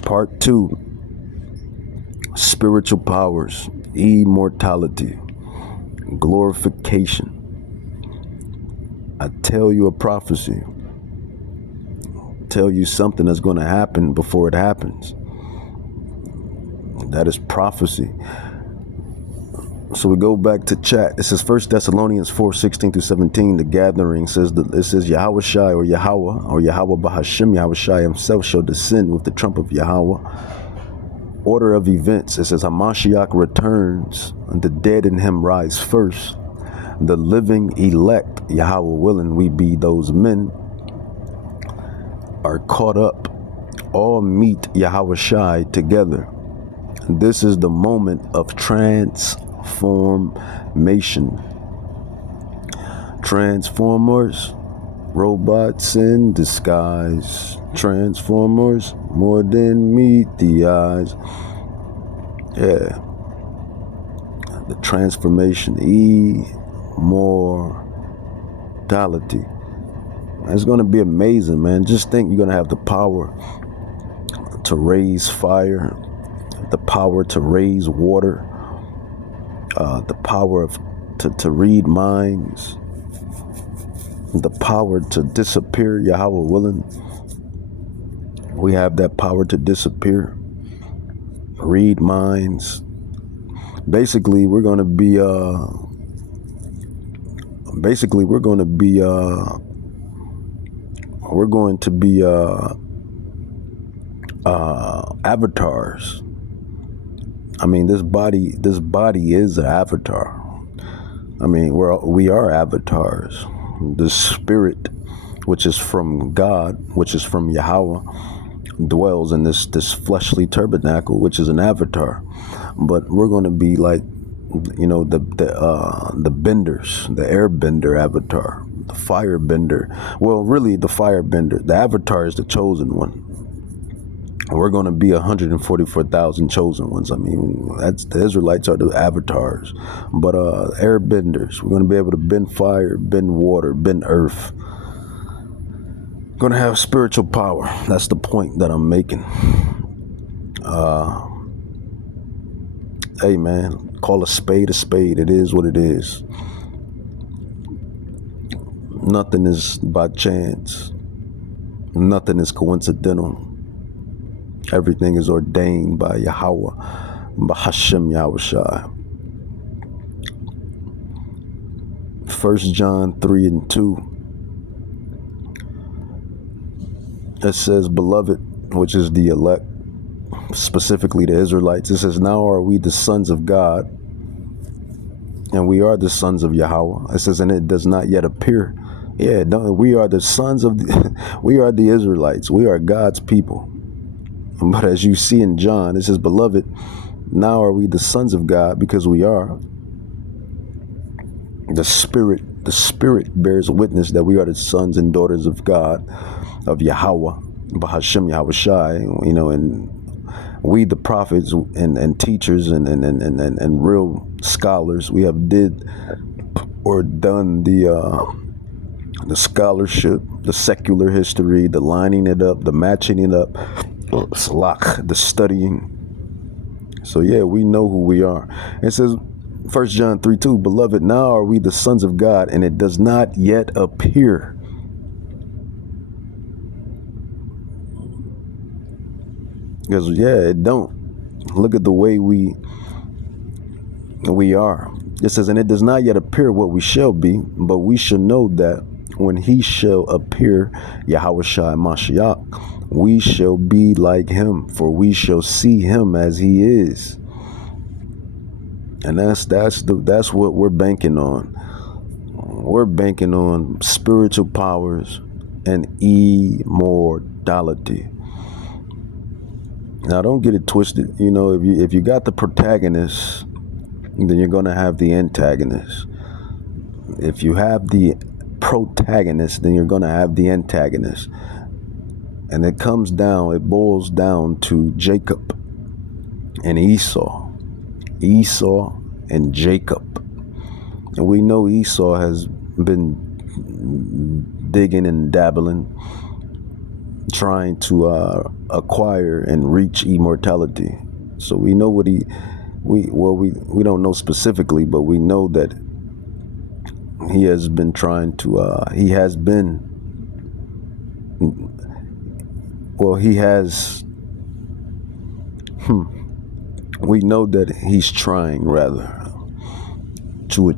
Part 2, spiritual powers, immortality, glorification. I tell you a prophecy, tell you something that's going to happen before it happens. That is prophecy. So we go back to chat. This is 1 Thessalonians 4:16-17. The gathering says it says Yahweh Shai or Yahweh Bahashim, Yahweh Shai himself shall descend with the trump of Yahweh. Order of events. It says Hamashiach returns, and the dead in him rise first. The living elect, Yahweh willing, we be those men, are caught up. All meet Yahweh Shai together. This is the moment of transformation. Transformers, robots in disguise. Transformers, more than meet the eyes. Yeah. The transformation, immortality. It's going to be amazing, man. Just think you're going to have the power to raise fire, the power to raise water, the power to read minds, the power to disappear, Yahweh willing. We have that power to disappear, read minds. Basically, we're going to be avatars. I mean, this body is an avatar. I mean, we are avatars. The spirit, which is from God, which is from Yahweh, dwells in this fleshly tabernacle, which is an avatar. But we're going to be like, the benders, the airbender avatar, the firebender. Well, really, the firebender. The avatar is the chosen one. We're going to be 144,000 chosen ones. I mean, the Israelites are the avatars. But airbenders, we're going to be able to bend fire, bend water, bend earth. Going to have spiritual power. That's the point that I'm making. Hey, man, call a spade a spade. It is what it is. Nothing is by chance. Nothing is coincidental. Everything is ordained by Yahweh, Bahashim Yahweh Shai. 1 John 3:2. It says, beloved, which is the elect, specifically the Israelites. It says, now are we the sons of God, and we are the sons of Yahweh. It says, and it does not yet appear. Yeah, we are the sons of, we are the Israelites. We are God's people. But as you see in John, it says, beloved, now are we the sons of God, because we are. The Spirit bears witness that we are the sons and daughters of God, of Yahweh, Bahashim Yahweh Shai, and we, the prophets and teachers and real scholars, we have did or done the scholarship, the secular history, the lining it up, the matching it up, the studying. So yeah, we know who we are. It says 1 John 3:2, beloved, now are we the sons of God, and it does not yet appear. Because it don't. Look at the way we are. It says, and it does not yet appear what we shall be, but we shall know that when he shall appear, Yahweh Shai Mashiach, we shall be like him, for we shall see him as he is. And that's what we're banking on. We're banking on spiritual powers and immortality. Now, don't get it twisted. If you got the protagonist, then you're going to have the antagonist. If you have the protagonist, then you're going to have the antagonist. And it boils down to Jacob and Esau and Jacob. And we know Esau has been digging and dabbling trying to acquire and reach immortality. So we know what we don't know specifically, but we know that he has been trying to we know that he's trying rather to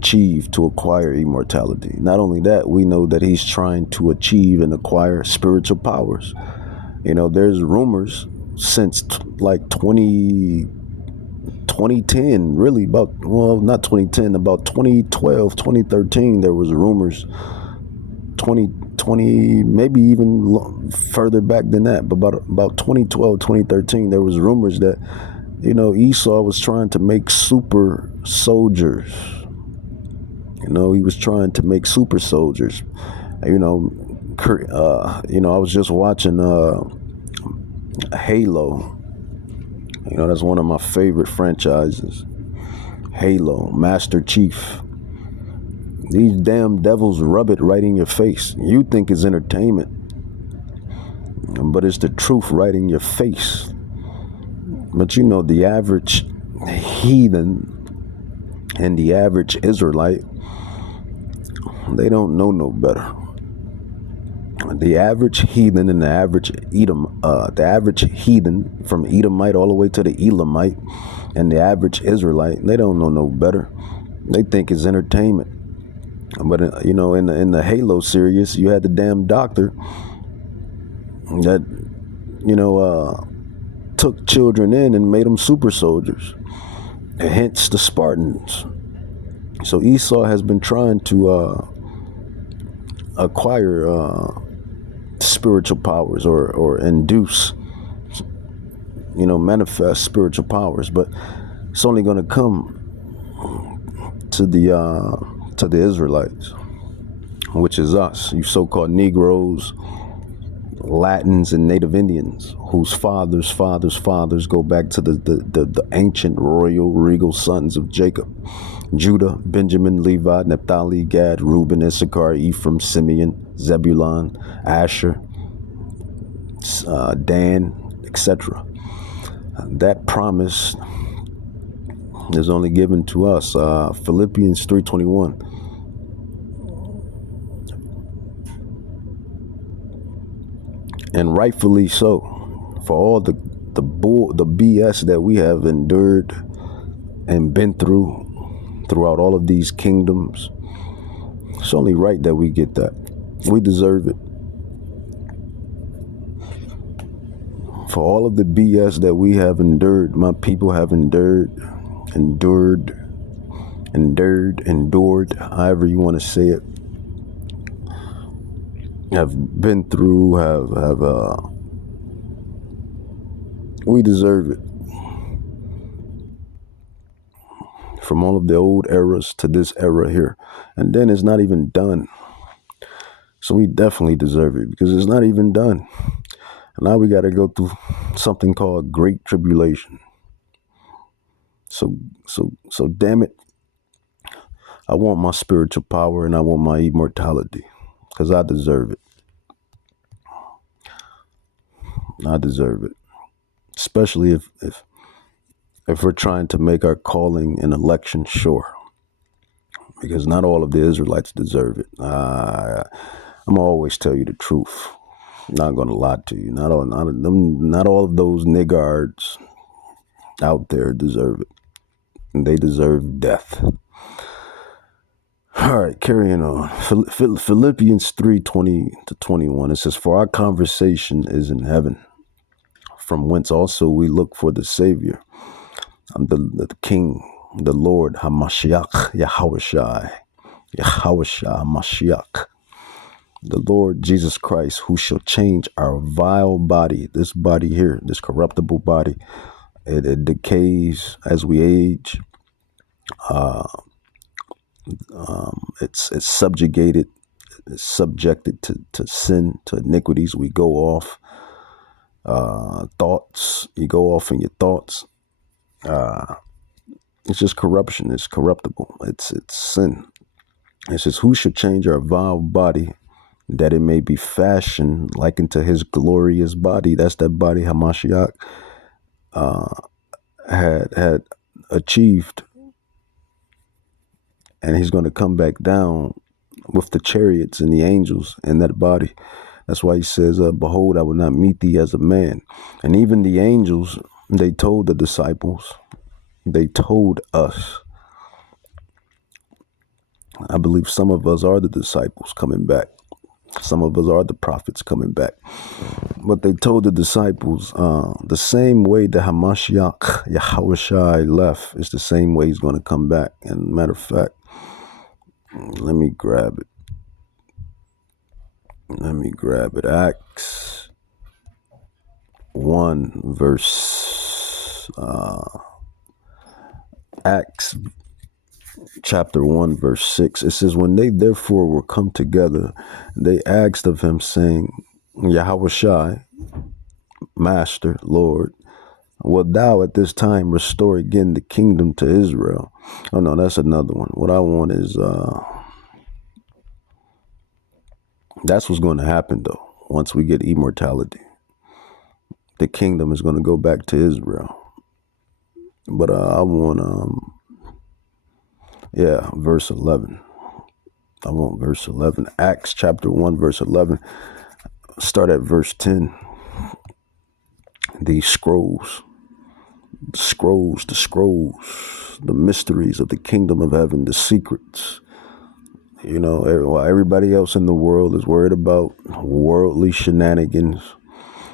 acquire immortality. Not only that, we know that he's trying to achieve and acquire spiritual powers. You know, there's rumors since like 2010, really not 2010, about 2012, 2013, there was rumors, 2020, maybe even further back than that, but about 2012, 2013, there was rumors that, you know, Esau was trying to make super soldiers. You know, he was trying to make super soldiers. You know, I was just watching Halo. You know, that's one of my favorite franchises. Halo, Master Chief. These damn devils rub it right in your face. You think it's entertainment, but it's the truth right in your face. But you know, the average heathen and the average Israelite, they don't know no better. The average heathen and the average heathen from Edomite all the way to the Elamite, and the average Israelite, they don't know no better. They think it's entertainment. But you know, in the Halo series, you had the damn doctor that, you know, took children in and made them super soldiers. Hence the Spartans. So Esau has been trying to acquire spiritual powers or induce, you know, manifest spiritual powers, but it's only going to come to the Israelites, which is us, you so-called Negroes, Latins, and Native Indians, whose fathers go back to the ancient royal regal sons of Jacob: Judah, Benjamin, Levi, Naphtali, Gad, Reuben, Issachar, Ephraim, Simeon, Zebulun, Asher, Dan, etc. That promise is only given to us. Philippians 3:21. And rightfully so, for all the BS that we have endured and been throughout all of these kingdoms. It's only right that we get that. We deserve it. For all of the BS that we have endured, my people have endured, however you want to say it, have been through, we deserve it. From all of the old eras to this era here. And then it's not even done. So we definitely deserve it because it's not even done. And now we got to go through something called Great Tribulation. So damn it. I want my spiritual power and I want my immortality because I deserve it. I deserve it. Especially if we're trying to make our calling and election sure. Because not all of the Israelites deserve it. I'm going to always tell you the truth. I'm not going to lie to you. Not all of those niggards out there deserve it. And they deserve death. All right, carrying on. Philippians 3:20-21. It says, "For our conversation is in heaven, from whence also we look for the Savior, the King, the Lord, HaMashiach, Yahushua HaMashiach, the Lord Jesus Christ, who shall change our vile body," this body here, this corruptible body, it decays as we age. It's subjugated, it's subjected to sin, to iniquities. We go off thoughts. You go off in your thoughts. It's just corruption. It's corruptible. It's sin. It says, "Who should change our vile body that it may be fashioned like unto his glorious body. That's that body Hamashiach had achieved. And he's going to come back down with the chariots and the angels in that body. That's why he says, behold, I will not meet thee as a man. And even the angels, they told the disciples, they told us, I believe some of us are the disciples coming back. Some of us are the prophets coming back. But they told the disciples, the same way that Hamashiach, Yahushai left, is the same way he's going to come back. And matter of fact, let me grab it. Acts 1 verse, Acts chapter 1 verse 6. It says, when they therefore were come together, they asked of him, saying, Yahushai, Master, Lord, wilt thou at this time restore again the kingdom to Israel? Oh no, that's another one. What I want is, that's what's going to happen though. Once we get immortality, the kingdom is going to go back to Israel. But I want, verse 11. I want verse 11. Acts chapter 1, verse 11. Start at verse 10. These scrolls, the mysteries of the kingdom of heaven, the secrets. You know, while everybody else in the world is worried about worldly shenanigans.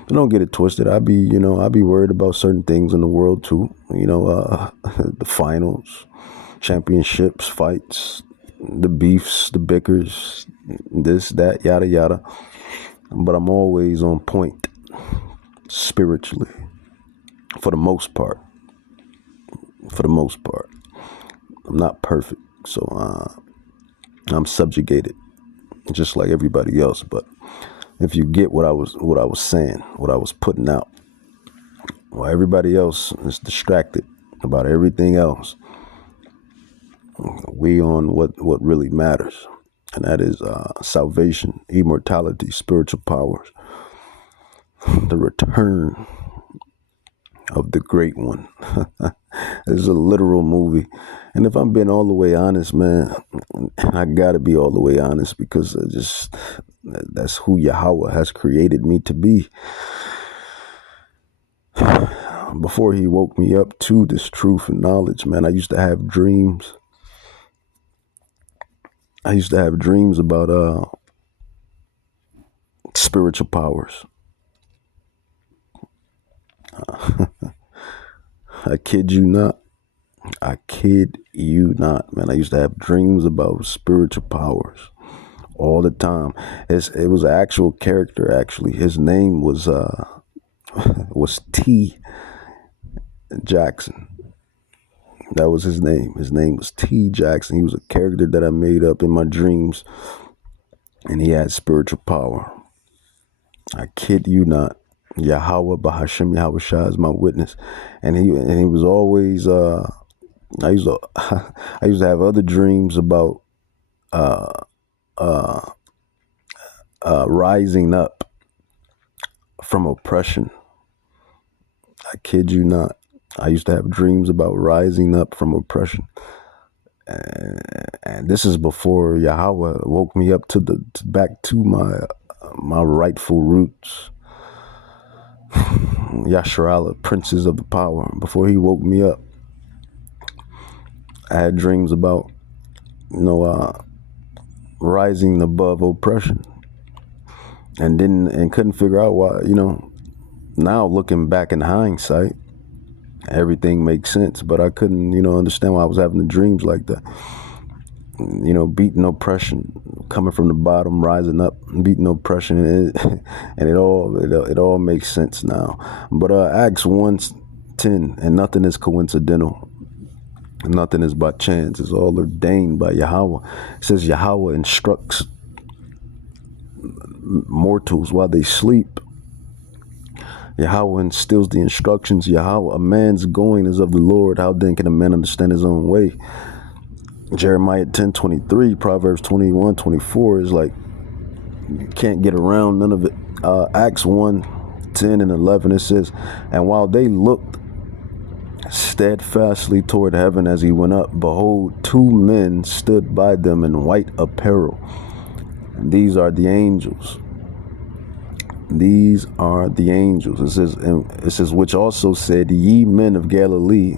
Don't get it twisted. I'd be worried about certain things in the world too. You know, the finals, championships, fights, the beefs, the bickers, this, that, yada, yada. But I'm always on point spiritually, for the most part. I'm not perfect, so I'm subjugated, just like everybody else. But if you get what I was saying, what I was putting out, while everybody else is distracted about everything else, we on what really matters, and that is salvation, immortality, spiritual powers, the return of the great one. This is a literal movie. And if I'm being all the way honest, man, I gotta be all the way honest, because that's who Yahweh has created me to be. Before he woke me up to this truth and knowledge, man, I used to have dreams. About spiritual powers. I kid you not, man. I used to have dreams about spiritual powers all the time. It was an actual character, actually. His name was T. Jackson. That was his name. His name was T. Jackson. He was a character that I made up in my dreams, and he had spiritual power. I kid you not. Yahweh Bahashim Yahushua is my witness, and he was always. I used to have other dreams about rising up from oppression. I kid you not. I used to have dreams about rising up from oppression, and this is before Yahweh woke me up back to my rightful roots. Yasharala, princes of the power. Before he woke me up, I had dreams about, rising above oppression, and couldn't figure out why. Now looking back in hindsight, everything makes sense, but I couldn't, understand why I was having the dreams like that. Beating oppression, coming from the bottom, rising up, beating oppression, and it all makes sense now. But Acts 1:10, and nothing is coincidental, nothing is by chance. It's all ordained by Yahweh. It says Yahweh instructs mortals while they sleep. Yahweh instills the instructions. Yahweh, a man's going is of the Lord. How then can a man understand his own way? Jeremiah 10:23, Proverbs 21:24 is like, You can't get around none of it. Acts 1:10 and 11, it says, and while they looked steadfastly toward heaven as he went up, behold, two men stood by them in white apparel. These are the angels. These are the angels. It says, which also said, ye men of Galilee,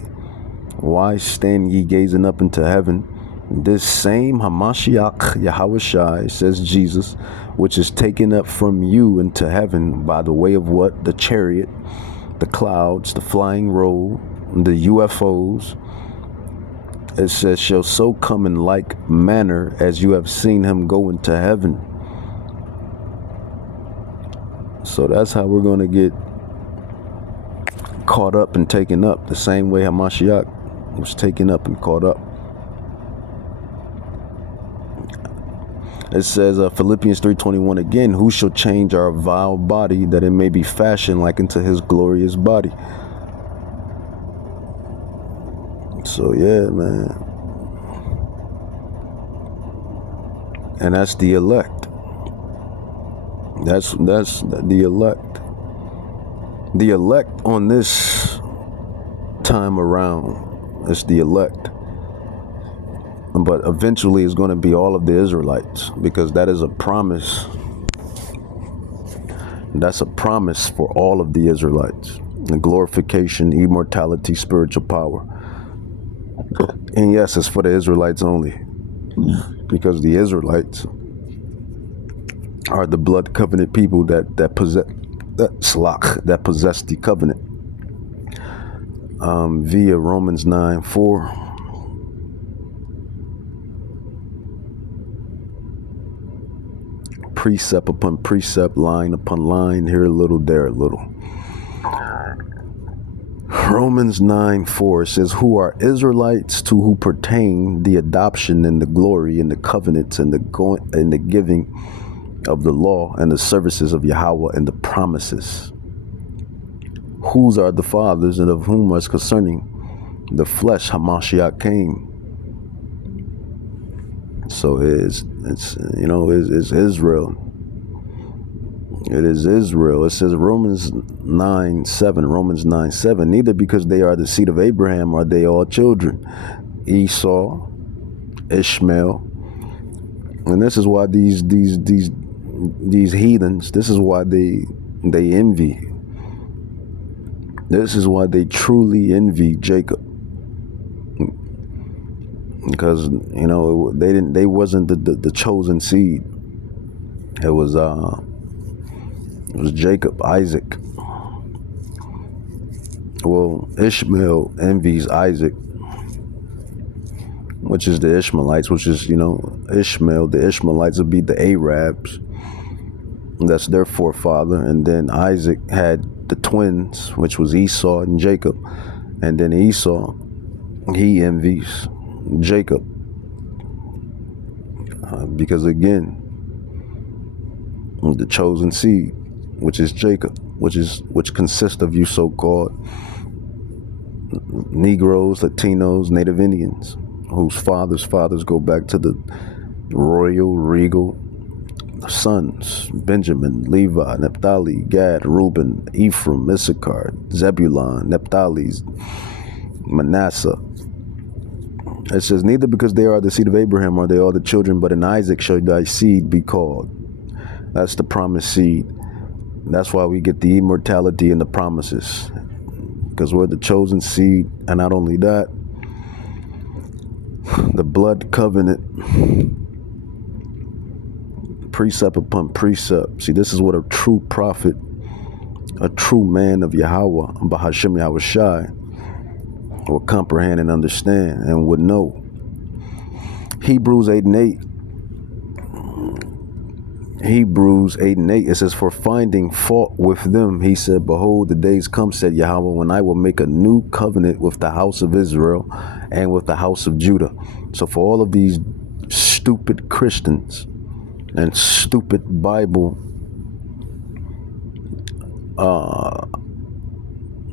why stand ye gazing up into heaven? This same Hamashiach Yahushai, says Jesus, which is taken up from you into heaven by the way of what? The chariot, the clouds, the flying roll, the UFOs. It says, shall so come in like manner as you have seen him go into heaven. So that's how we're going to get caught up and taken up, the same way Hamashiach was taken up and caught up. It says, Philippians 3:21 again, who shall change our vile body that it may be fashioned like unto his glorious body. So yeah, man. And that's the elect. That's the elect. The elect on this time around, it's the elect. But eventually it's going to be all of the Israelites, because that is a promise. That's a promise for all of the Israelites. The glorification, immortality, spiritual power. And yes, it's for the Israelites only, because the Israelites are the blood covenant people that possess the covenant. Via Romans 9:4. Precept upon precept, line upon line, here a little, there a little. Romans 9:4 says, who are Israelites, to who pertain the adoption and the glory and the covenants and the giving of the law and the services of Yahweh and the promises. Whose are the fathers, and of whom was concerning the flesh Hamashiach came. So it's Israel. It is Israel. It says Romans 9:7. Neither because they are the seed of Abraham are they all children. Esau, Ishmael, and this is why these heathens. This is why they envy. This is why they truly envy Jacob. Because they wasn't the chosen seed. It was Jacob, Isaac. Well, Ishmael envies Isaac, which is the Ishmaelites, which is Ishmael. The Ishmaelites would be the Arabs. That's their forefather. And then Isaac had the twins, which was Esau and Jacob. And then Esau, he envies Jacob, because again, the chosen seed, which is Jacob, which consists of you so-called Negroes, Latinos, Native Indians, whose fathers go back to the royal, regal sons: Benjamin, Levi, Naphtali, Gad, Reuben, Ephraim, Issachar, Zebulun, Naphtali, Manasseh. It says, neither because they are the seed of Abraham are they all the children, but in Isaac shall thy seed be called. That's the promised seed. That's why we get the immortality and the promises, because we're the chosen seed. And not only that, the blood covenant, precept upon precept. See, this is what a true prophet, a true man of Yahweh, Bahashem Yahushai, will comprehend and understand and would know. Hebrews 8:8. Hebrews 8:8. It says, for finding fault with them, he said, behold, the days come, said Yahweh, when I will make a new covenant with the house of Israel and with the house of Judah. So for all of these stupid Christians and stupid Bible,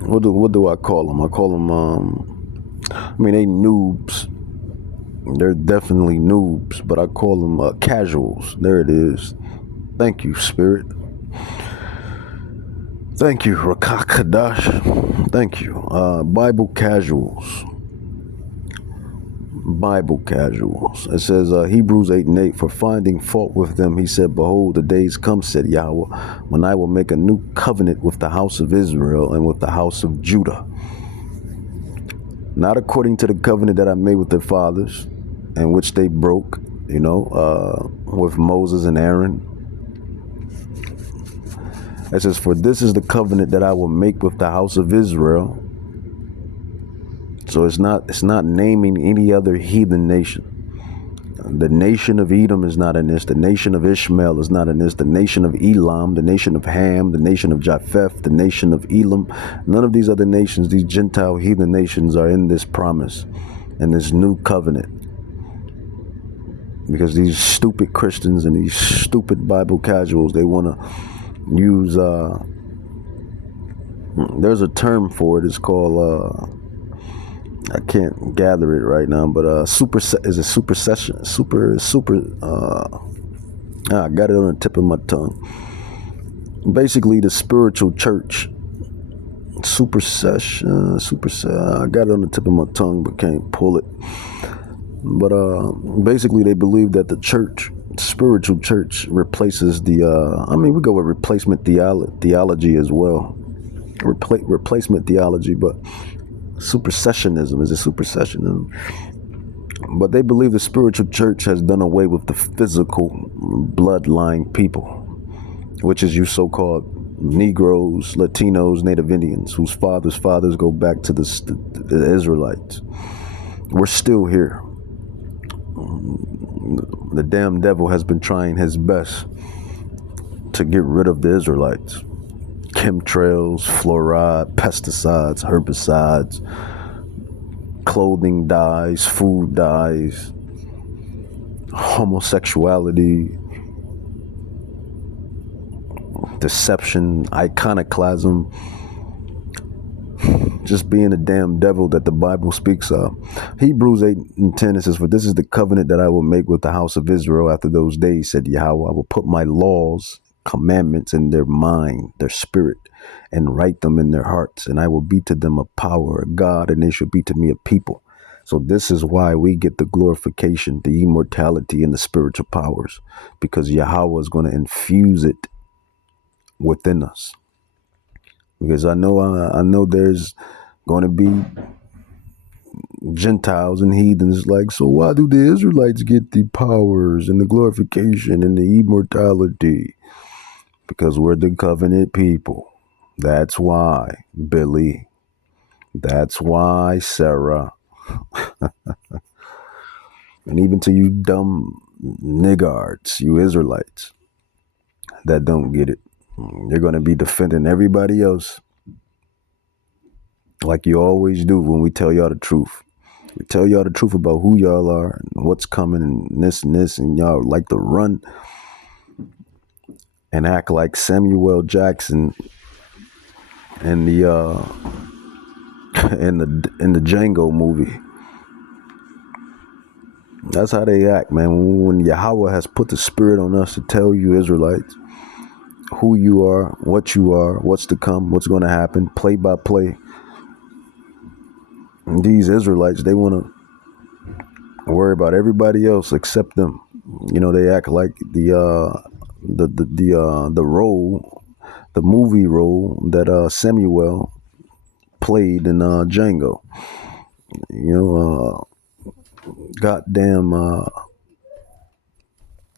what do I call them? I call them, they noobs. They're definitely noobs, but I call them casuals. There it is. Thank you, Spirit. Thank you, Rakakadash. Thank you. Bible casuals. Bible casuals. It says Hebrews 8:8, for finding fault with them, he said, behold, the days come, said Yahweh, when I will make a new covenant with the house of Israel and with the house of Judah. Not according to the covenant that I made with their fathers, and which they broke, with Moses and Aaron. It says, for this is the covenant that I will make with the house of Israel. So it's not naming any other heathen nation. The nation of Edom is not in this. The nation of Ishmael is not in this. The nation of Elam, the nation of Ham, the nation of Japheth, the nation of Elam. None of these other nations, these Gentile heathen nations, are in this promise and this new covenant. Because these stupid Christians and these stupid Bible casuals, they want to use, there's a term for it. It's called, I can't gather it right now, but I got it on the tip of my tongue. Basically, the spiritual church, I got it on the tip of my tongue, but can't pull it. But basically, they believe that the church, spiritual church, replaces the, we go with replacement theology as well. Replacement theology, but supersessionism is a supersessionism. But they believe the spiritual church has done away with the physical bloodline people, which is you so-called Negroes, Latinos, Native Indians, whose fathers go back to the Israelites. We're still here. The damn devil has been trying his best to get rid of the Israelites. Chemtrails, fluoride, pesticides, herbicides, clothing dyes, food dyes, homosexuality, deception, iconoclasm, just being a damn devil that the Bible speaks of. Hebrews 8:10, it says, for this is the covenant that I will make with the house of Israel after those days, said Yahweh. I will put my laws, commandments in their mind, their spirit, and write them in their hearts. And I will be to them a power, a God, and they shall be to me a people. So this is why we get the glorification, the immortality, and the spiritual powers, because Yahweh is going to infuse it within us. Because I know there's going to be Gentiles and heathens like, so why do the Israelites get the powers and the glorification and the immortality? Because we're the covenant people. That's why, Billy. That's why, Sarah. And even to you dumb niggards, you Israelites that don't get it, you're going to be defending everybody else like you always do when we tell y'all the truth. We tell y'all the truth about who y'all are and what's coming and this, and y'all like to run and act like Samuel Jackson in the in the Django movie. That's how they act, man. When Yahweh has put the spirit on us to tell you Israelites who you are, what's to come, what's going to happen, play by play. And these Israelites, they want to worry about everybody else except them. They act like the role, the movie role that Samuel played in Django. Goddamn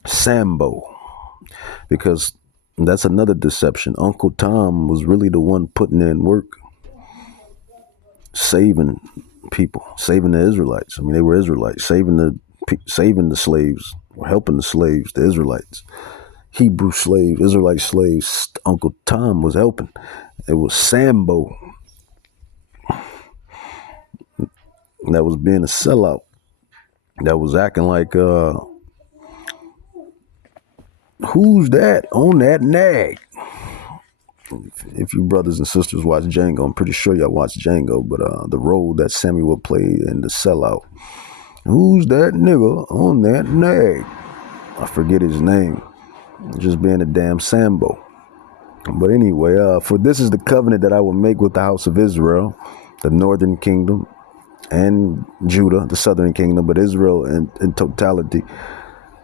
Sambo, because that's another deception. Uncle Tom was really the one putting in work, saving people, saving the Israelites. I mean, they were Israelites, saving the slaves, or helping the slaves, the Israelites, Hebrew slaves, Israelite slaves. Uncle Tom was helping. It was Sambo that was being a sellout, that was acting like, who's that on that nag? If you brothers and sisters watch Django, I'm pretty sure y'all watch Django, but the role that Samuel played in the sellout, who's that nigga on that nag? I forget his name, just being a damn Sambo. But anyway, for this is the covenant that I will make with the house of Israel, the northern kingdom, and Judah, the southern kingdom, but Israel in totality.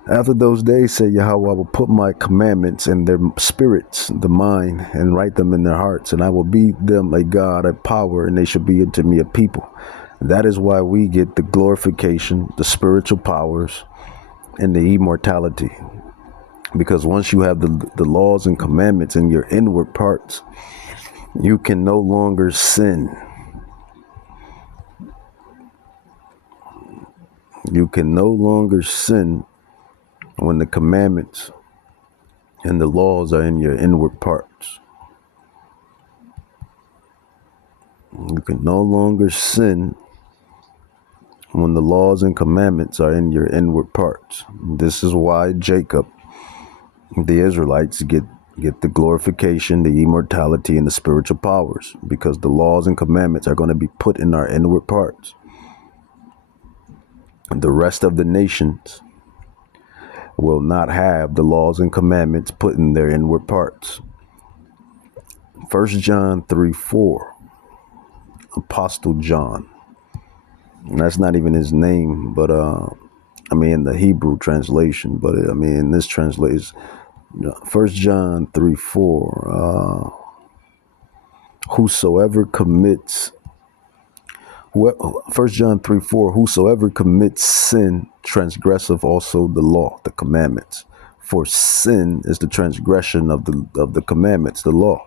After those days, say Yahweh, I will put my commandments in their spirits, the mind, and write them in their hearts, and I will be them a God, a power, and they shall be unto me a people. That is why we get the glorification, the spiritual powers, and the immortality. Because once you have the laws and commandments in your inward parts, you can no longer sin. You can no longer sin when the commandments and the laws are in your inward parts. You can no longer sin when the laws and commandments are in your inward parts. This is why Jacob, the Israelites, get the glorification, the immortality, and the spiritual powers, because the laws and commandments are going to be put in our inward parts. And the rest of the nations will not have the laws and commandments put in their inward parts. 1 John 3:4, Apostle John. And that's not even his name, but in the Hebrew translation, but in this translation, 1 John 3:4, whosoever commits 1 John 3:4, whosoever commits sin transgresseth also the law, the commandments. For sin is the transgression of the commandments, the law.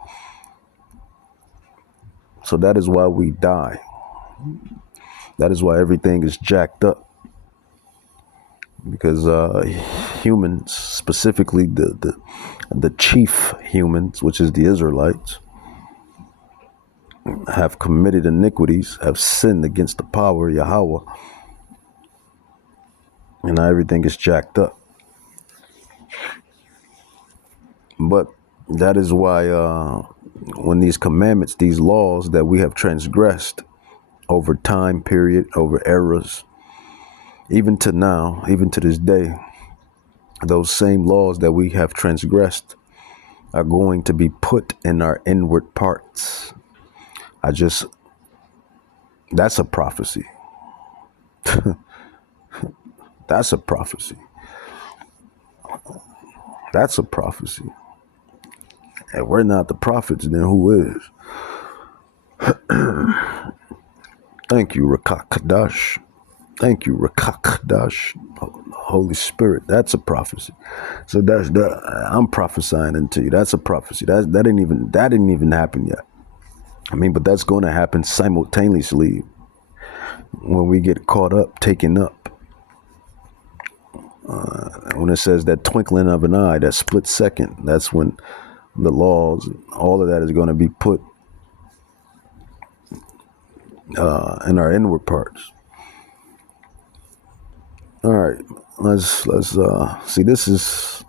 So that is why we die. That is why everything is jacked up. Because humans, specifically the chief humans, which is the Israelites, have committed iniquities, have sinned against the power of Yahweh, and now everything is jacked up. But that is why when these commandments, these laws that we have transgressed over time period, over eras, even to now, even to this day, those same laws that we have transgressed are going to be put in our inward parts. That's a prophecy. That's a prophecy. That's a prophecy. If we're not the prophets, then who is? Thank you, Rakakadash. Thank you, Rakakadash. Holy Spirit, that's a prophecy. So I'm prophesying into you. That's a prophecy. That didn't even happen yet. But that's going to happen simultaneously when we get caught up, taken up. When it says that twinkling of an eye, that split second, that's when the laws, all of that is going to be put in our inward parts. All right, let's see. This is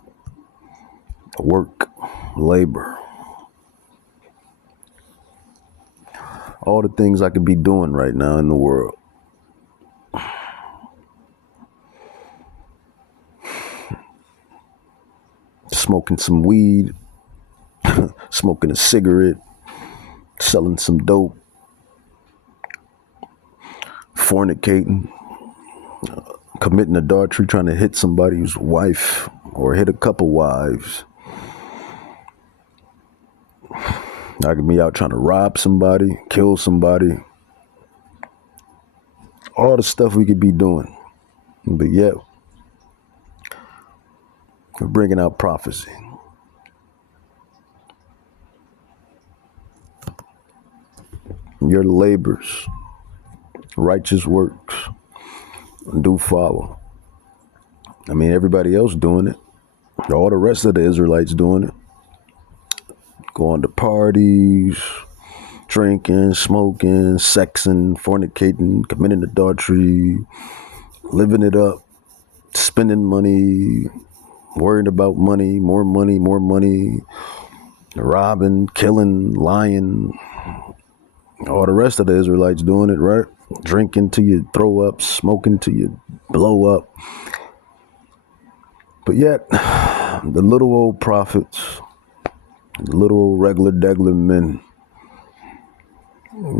work, labor, all the things I could be doing right now in the world. Smoking some weed, smoking a cigarette, selling some dope, fornicating, committing adultery, trying to hit somebody's wife or hit a couple wives. I could be out trying to rob somebody, kill somebody. All the stuff we could be doing. But yet, we're bringing out prophecy. Your labors, righteous works, do follow. Everybody else doing it. All the rest of the Israelites doing it. Going to parties, drinking, smoking, sexing, fornicating, committing adultery, living it up, spending money, worrying about money, more money, robbing, killing, lying. All the rest of the Israelites doing it, right? Drinking till you throw up, smoking till you blow up. But yet, The little old prophets, the little old regular men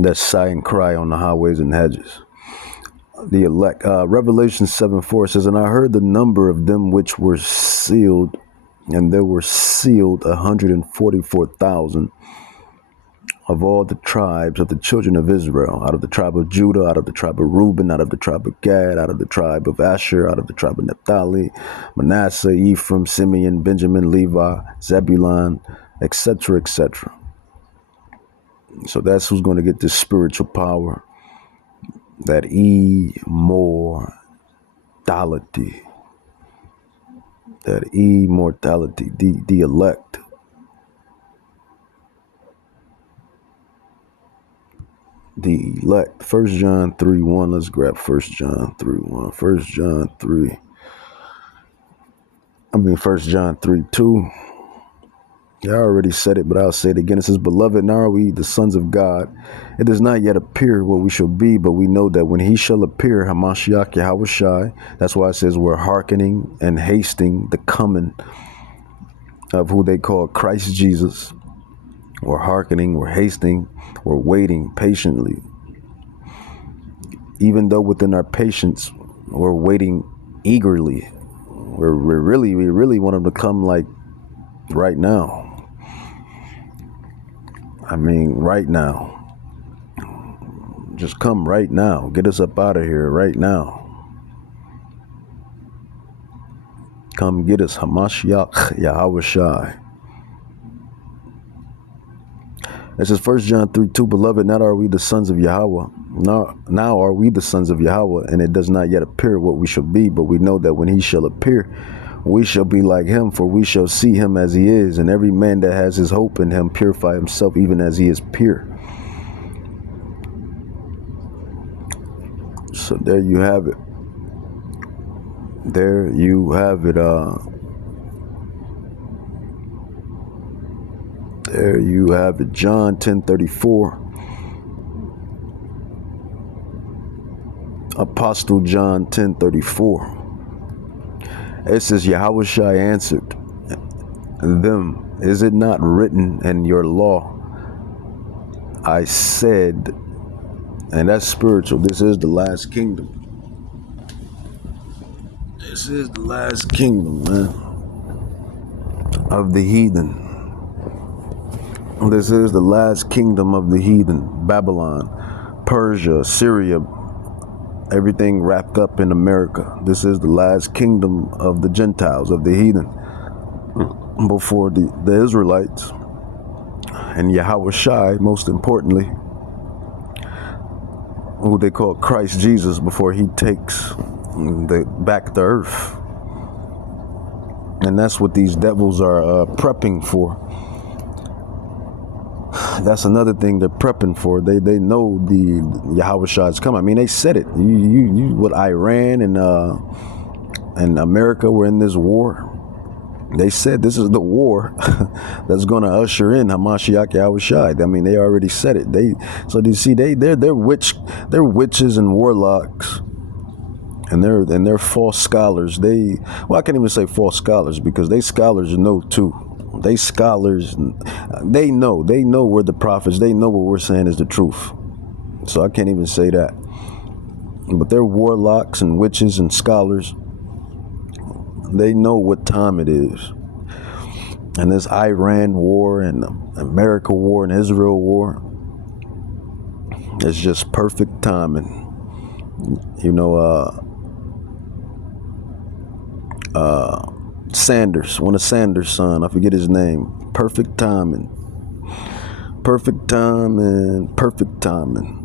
that sigh and cry on the highways and hedges. The elect. Revelation 7:4 says, and I heard the number of them which were sealed, and there were sealed 144,000 of all the tribes of the children of Israel, out of the tribe of Judah, out of the tribe of Reuben, out of the tribe of Gad, out of the tribe of Asher, out of the tribe of Naphtali, Manasseh, Ephraim, Simeon, Benjamin, Levi, Zebulun, etc., etc. So that's who's going to get this spiritual power, that immortality, the elect. The elect. 1 John 3:1. Let's grab 1 John 3:1. 1 John 3:2. Yeah, I already said it, but I'll say it again. It says, beloved, now are we the sons of God. It does not yet appear what we shall be, but we know that when he shall appear, Hamashiach Yahushai, that's why it says we're hearkening and hasting the coming of who they call Christ Jesus. We're hearkening, we're hasting, we're waiting patiently. Even though within our patience, we're waiting eagerly. We really want him to come like right now. I mean, right now. Just come right now. Get us up out of here right now. Come get us, Hamashiach Yahushai. It says 1 John 3:2, beloved, now are we the sons of Yahweh. Now are we the sons of Yahweh, and it does not yet appear what we shall be, but we know that when he shall appear, we shall be like him, for we shall see him as he is, and every man that has his hope in him purify himself even as he is pure. So there you have it. There you have it. There you have it. John 10:34. Apostle John 10:34. It says, Yahushua answered them, is it not written in your law? I said, and that's spiritual. This is the last kingdom. This is the last kingdom, man, of the heathen. This is the last kingdom of the heathen. Babylon, Persia, Syria, everything wrapped up in America. This is the last kingdom of the Gentiles, of the heathen, before the Israelites. And Yahushai, most importantly, who they call Christ Jesus, before he takes back the earth. And that's what these devils are prepping for. That's another thing they're prepping for. They know the Yahushua is coming. I mean, they said it. What Iran and America were in this war. They said this is the war that's going to usher in Hamashiach Yahushua. I mean, they already said it. So you see, they're witches and warlocks, and they're false scholars. I can't even say false scholars, because they scholars know too. They scholars, they know we're the prophets. They know what we're saying is the truth. So I can't even say that. But they're warlocks and witches and scholars. They know what time it is. And this Iran war and America war and Israel war, it's just perfect timing. Sanders, one of Sanders' son, I forget his name. Perfect timing. Perfect timing. Perfect timing.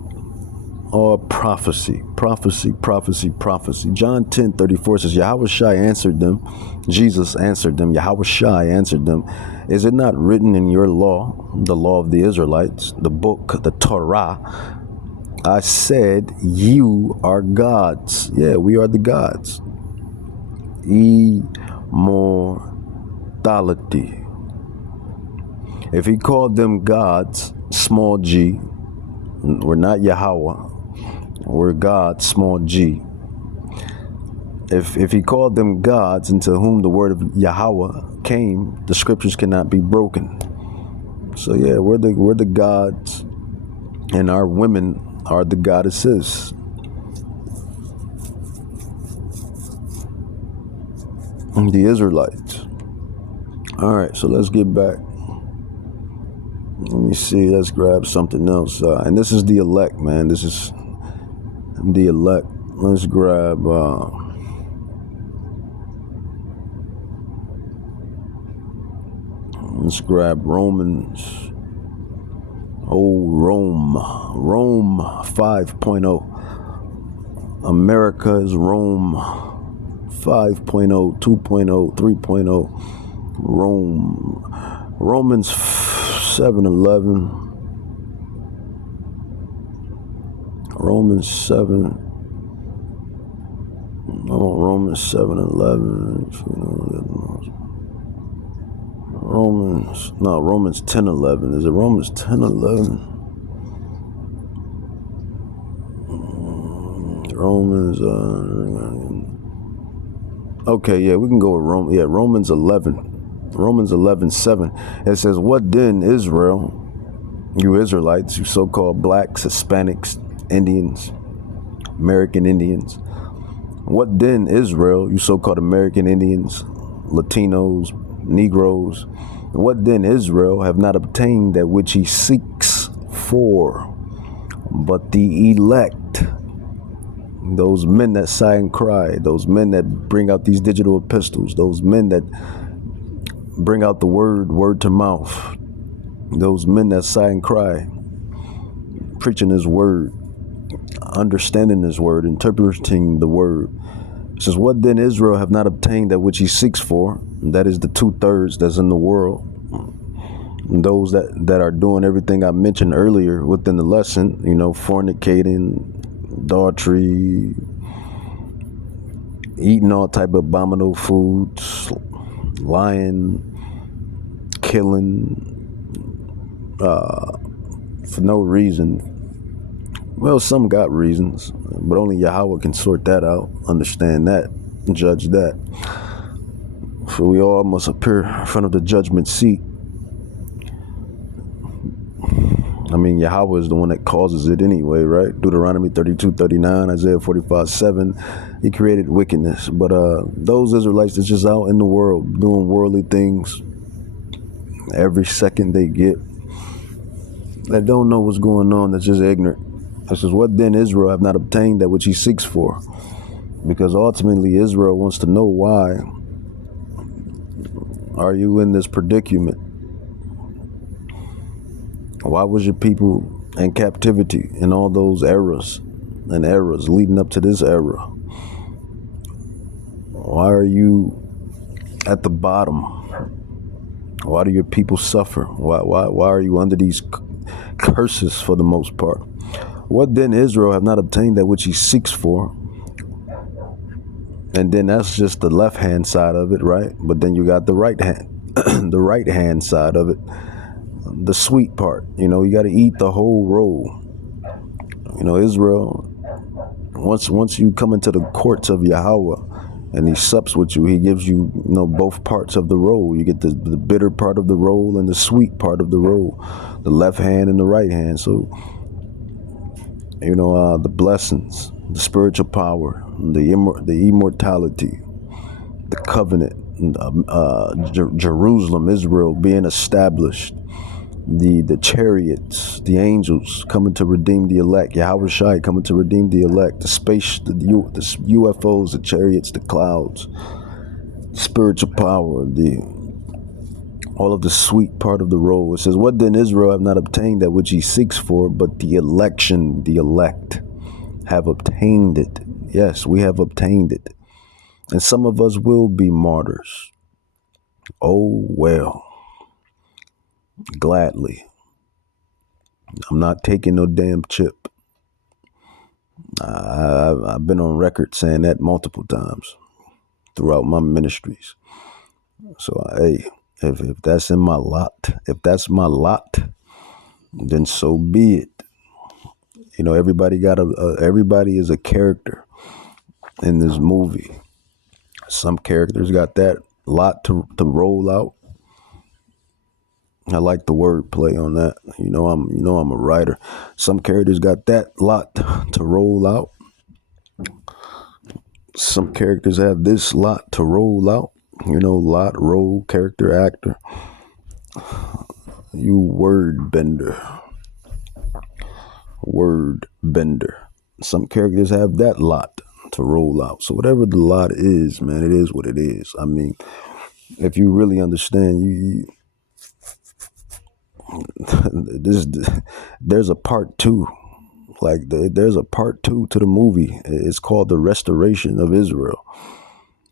All prophecy. John 10:34 says, Yahushua answered them. Jesus answered them. Yahushua answered them. Is it not written in your law, the law of the Israelites, the book, the Torah? I said, you are gods. Yeah, we are the gods. Immortality. If he called them gods, small g, we're not Yahweh, we're God, small g. If he called them gods, into whom the word of Yahweh came, the scriptures cannot be broken. So yeah, we're the gods, and our women are the goddesses. The Israelites. All right, so let's get back. Let me see. Let's grab something else. And this is the elect, man. This is the elect. Let's grab. Let's grab Romans. Oh, Rome 5.0. America is Rome 5.0, 2.0, 3.0. Romans 7:11. Romans 7. Oh, Romans 7:11. Romans 10:11. Is it Romans 10:11? Romans. Okay, yeah, we can go with Rome. Yeah, Romans 11. Romans 11:7. It says, "What then, Israel, you Israelites, you so-called blacks, Hispanics, Indians, American Indians. What then, Israel, you so-called American Indians, Latinos, Negroes, what then, Israel, have not obtained that which he seeks for, but the elect." Those men that sigh and cry, those men that bring out these digital epistles, those men that bring out the word to mouth, those men that sigh and cry, preaching his word, understanding his word, interpreting the word. It says, "What then, Israel have not obtained that which he seeks for?" And that is the 2/3 that's in the world. And those that are doing everything I mentioned earlier within the lesson, fornicating, adultery, eating all type of abominable foods, lying, killing, for no reason. Well, some got reasons, but only Yahweh can sort that out, understand that, judge that. For we all must appear in front of the judgment seat. I mean, Yahweh is the one that causes it anyway, right? Deuteronomy 32:39, Isaiah 45:7. He created wickedness. But those Israelites that's just out in the world doing worldly things every second they get, that don't know what's going on, that's just ignorant. It says, "What then, Israel have not obtained that which he seeks for?" Because ultimately Israel wants to know, why are you in this predicament? Why was your people in captivity in all those eras and eras leading up to this era? Why are you at the bottom? Why do your people suffer? Why are you under these curses for the most part? "What then, Israel have not obtained that which he seeks for?" And then that's just the left hand side of it, right? But then you got the right hand, the right hand side of it, the sweet part. You got to eat the whole roll. Israel, once you come into the courts of Yahweh and he sups with you, he gives you, both parts of the roll. You get the bitter part of the roll and the sweet part of the roll, the left hand and the right hand. So, the blessings, the spiritual power, the immortality, the covenant, Jerusalem, Israel being established, the chariots, the angels coming to redeem the elect, Yahweh Shai coming to redeem the elect, the space, the UFOs, the chariots, the clouds, spiritual power, all of the sweet part of the roll. It says, "What then, Israel have not obtained that which he seeks for, but the election," the elect, "have obtained it." Yes, we have obtained it. And some of us will be martyrs. Oh, well. Gladly. I'm not taking no damn chip. I've been on record saying that multiple times throughout my ministries. So, hey, if that's in my lot, then so be it. Everybody everybody is a character in this movie. Some characters got that lot to roll out. I like the word play on that. I'm a writer. Some characters got that lot to roll out. Some characters have this lot to roll out. Lot, role, character, actor. You word bender. Word bender. Some characters have that lot to roll out. So whatever the lot is, man, it is what it is. I mean, if you really understand, there's a part two. Like there's a part two to the movie. It's called The Restoration of Israel.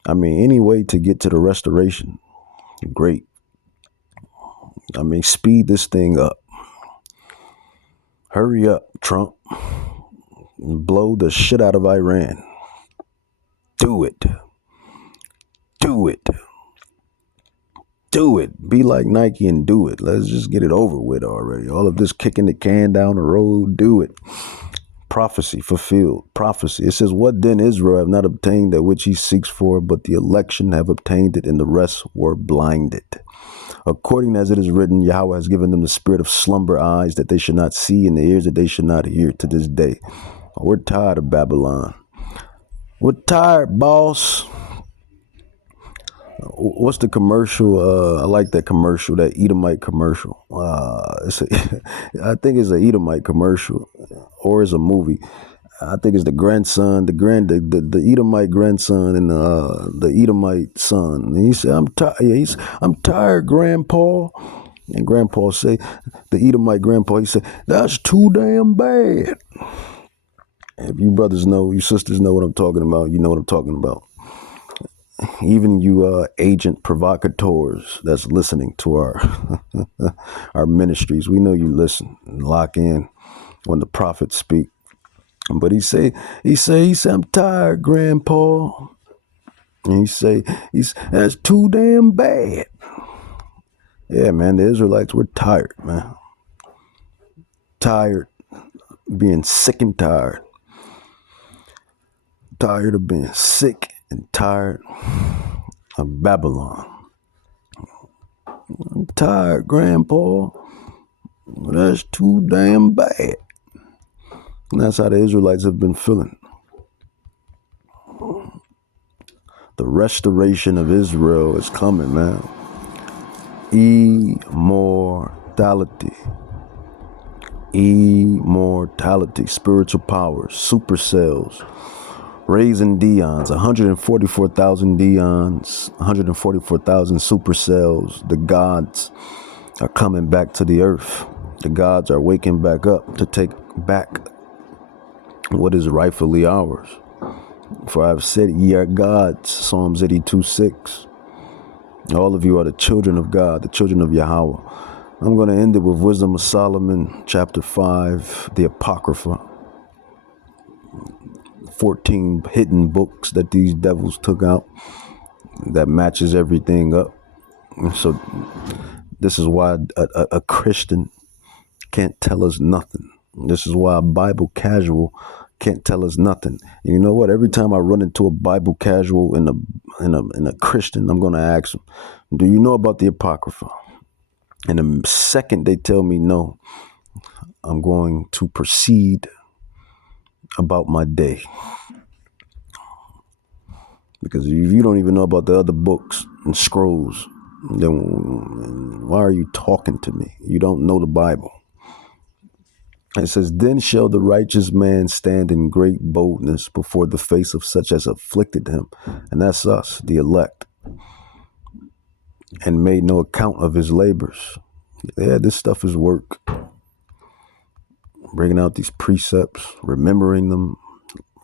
I mean, any way to get to the restoration, great. I mean, speed this thing up. Hurry up, Trump. Blow the shit out of Iran. Do it. Do it. Do it. Be like Nike and do it. Let's just get it over with already. All of this kicking the can down the road, do it. Prophecy fulfilled. Prophecy. It says, what then Israel have not obtained that which he seeks for, but the election have obtained it, and the rest were blinded. According as it is written, Yahweh has given them the spirit of slumber eyes that they should not see, and the ears that they should not hear to this day. We're tired of Babylon. We're tired, boss. What's the commercial? I like that commercial, that Edomite commercial. I think it's an Edomite commercial, or it's a movie. I think it's the grandson, the Edomite grandson, and the Edomite son. And he said, "I'm tired. Yeah, I'm tired, Grandpa." And Grandpa say, the Edomite grandpa, he said, "That's too damn bad." If you brothers know, you sisters know what I'm talking about, you know what I'm talking about. Even you agent provocateurs that's listening to our our ministries, we know you listen and lock in when the prophets speak. But he say, "I'm tired, Grandpa." And he say, "That's too damn bad." Yeah, man, the Israelites were tired, man. Tired, being sick and tired. Tired of being sick and tired of Babylon. "I'm tired, Grandpa. That's too damn bad." And that's how the Israelites have been feeling. The restoration of Israel is coming, man. Immortality. Immortality. Spiritual powers. Supercells. Raising Deons, 144,000 Deons, 144,000 supercells. The gods are coming back to the earth. The gods are waking back up to take back what is rightfully ours. For I've said, ye are gods, Psalms 82:6. All of you are the children of God, the children of Yahweh. I'm going to end it with Wisdom of Solomon, chapter 5, the Apocrypha. 14 hidden books that these devils took out that matches everything up. So this is why a Christian can't tell us nothing. This is why a Bible casual can't tell us nothing. And you know what? Every time I run into a Bible casual and a Christian, I'm going to ask them, "Do you know about the Apocrypha?" And the second they tell me no, I'm going to proceed about my day. Because if you don't even know about the other books and scrolls, then why are you talking to me? You don't know the Bible. It says, "Then shall the righteous man stand in great boldness before the face of such as afflicted him." And that's us, the elect. "And made no account of his labors." Yeah, this stuff is work. Bringing out these precepts, remembering them,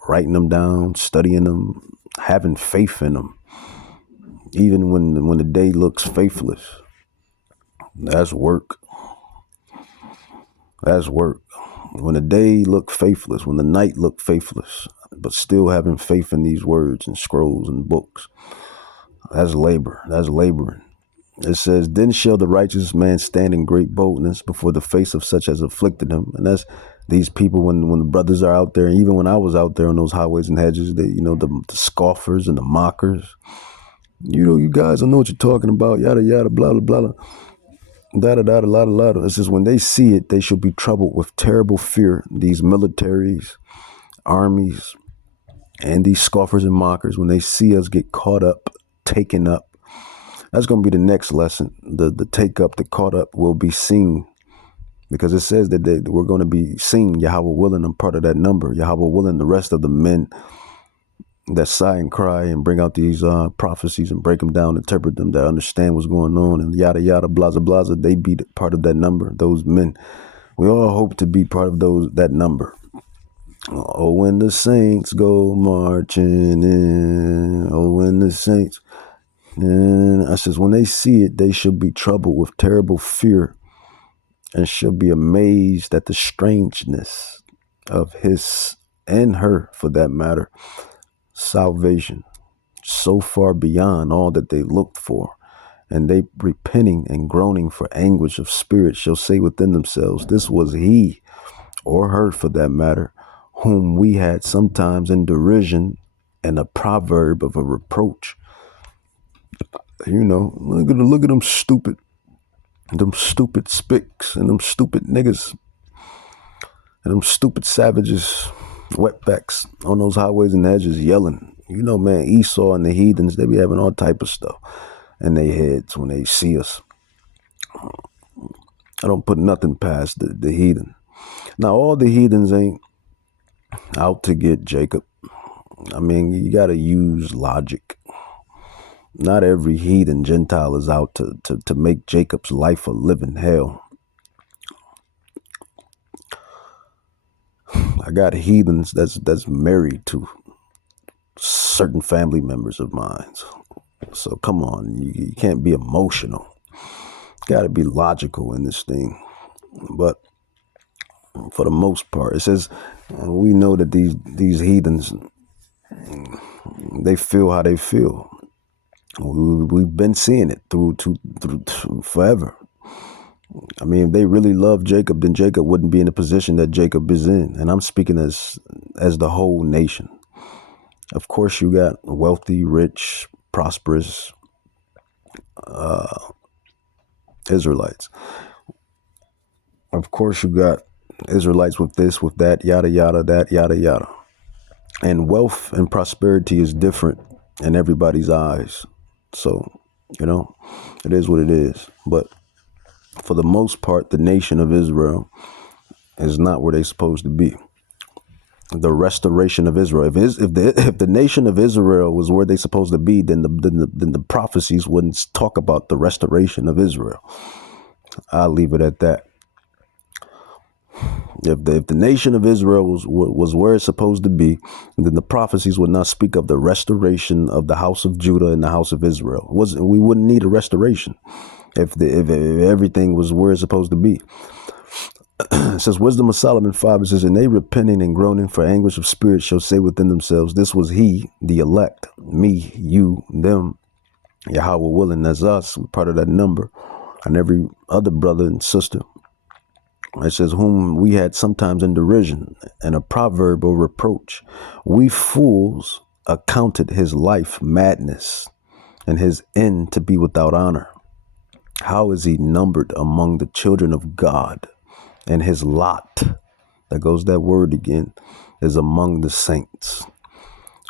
writing them down, studying them, having faith in them. Even when the day looks faithless. That's work. That's work. When the day look faithless, when the night look faithless, but still having faith in these words and scrolls and books, that's labor. That's laboring. It says, "Then shall the righteous man stand in great boldness before the face of such as afflicted him." And that's these people when the brothers are out there, and even when I was out there on those highways and hedges, the scoffers and the mockers, You guys don't know what you're talking about, yada, yada, blah, blah, blah, da, da, da, da, da, da. It says, when they see it, they shall be troubled with terrible fear. These militaries, armies, and these scoffers and mockers, when they see us get caught up, taken up, that's going to be the next lesson. The take up, the caught up will be seen, because it says that we're going to be seen. Yahweh willing, I'm part of that number. Yahweh willing, the rest of the men that sigh and cry and bring out these prophecies and break them down, interpret them, that understand what's going on, and yada, yada, blaza, blaza, they be part of that number, those men. We all hope to be part of that number. Oh, when the saints go marching in, oh, when the saints, and I says, when they see it, they shall be troubled with terrible fear and shall be amazed at the strangeness of his and her, for that matter, salvation, so far beyond all that they looked for. And they, repenting and groaning for anguish of spirit, shall say within themselves, this was he, or her for that matter, whom we had sometimes in derision and a proverb of a reproach. Look at them stupid spicks and them stupid niggas and them stupid savages, wetbacks on those highways and edges yelling. Man, Esau and the heathens, they be having all type of stuff in their heads when they see us. I don't put nothing past the heathen. Now, all the heathens ain't out to get Jacob. I mean, you got to use logic. Not every heathen Gentile is out to make Jacob's life a living hell. I got heathens that's married to certain family members of mine. So come on, you can't be emotional. Got to be logical in this thing. But for the most part, it says we know that these heathens, they feel how they feel. We've been seeing it through forever. I mean, if they really love Jacob, then Jacob wouldn't be in the position that Jacob is in. And I'm speaking as the whole nation. Of course, you got wealthy, rich, prosperous Israelites. Of course, you got Israelites with this, with that, yada, yada, that, yada, yada. And wealth and prosperity is different in everybody's eyes. So, it is what it is. But for the most part, the nation of Israel is not where they're supposed to be. The restoration of Israel. If the nation of Israel was where they're supposed to be, then the prophecies wouldn't talk about the restoration of Israel. I'll leave it at that. If the nation of Israel was where it's supposed to be, then the prophecies would not speak of the restoration of the house of Judah and the house of Israel. We wouldn't need a restoration if everything was where it's supposed to be. It says, Wisdom of Solomon 5, it says, and they repenting and groaning for anguish of spirit shall say within themselves, this was he, the elect, me, you, them, Yahweh willing, as us, we're part of that number, and every other brother and sister. It says, whom we had sometimes in derision and a proverb or reproach. We fools accounted his life madness and his end to be without honor. How is he numbered among the children of God? And his lot, there goes that word again, is among the saints.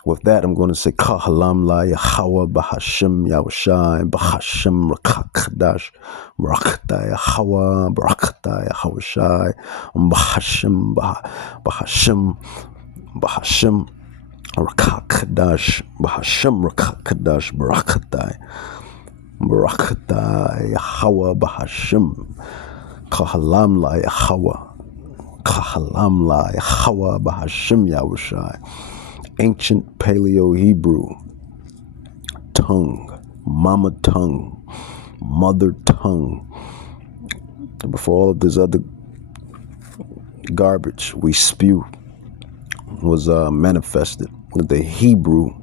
With that, I'm going to say, Kahalam la Yahweh Bahashim Yahushai Bahashim Rakakdash Barakata Yahweh Barakata Yahushai Bahashim Bahashim Rakakdash Bahashim Rakakdash Barakata Yahweh Bahashim Kahalam la Yahweh Kahalam la Yahweh Bahashim Yahushai. Ancient Paleo-Hebrew tongue, mama tongue, mother tongue. Before all of this other garbage we spew was manifested, the Hebrew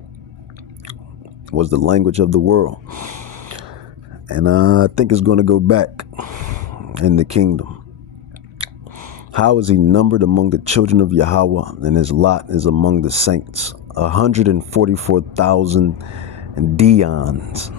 was the language of the world. And I think it's going to go back in the kingdom. How is he numbered among the children of Yahweh, and his lot is among the saints? 144,000 Deons.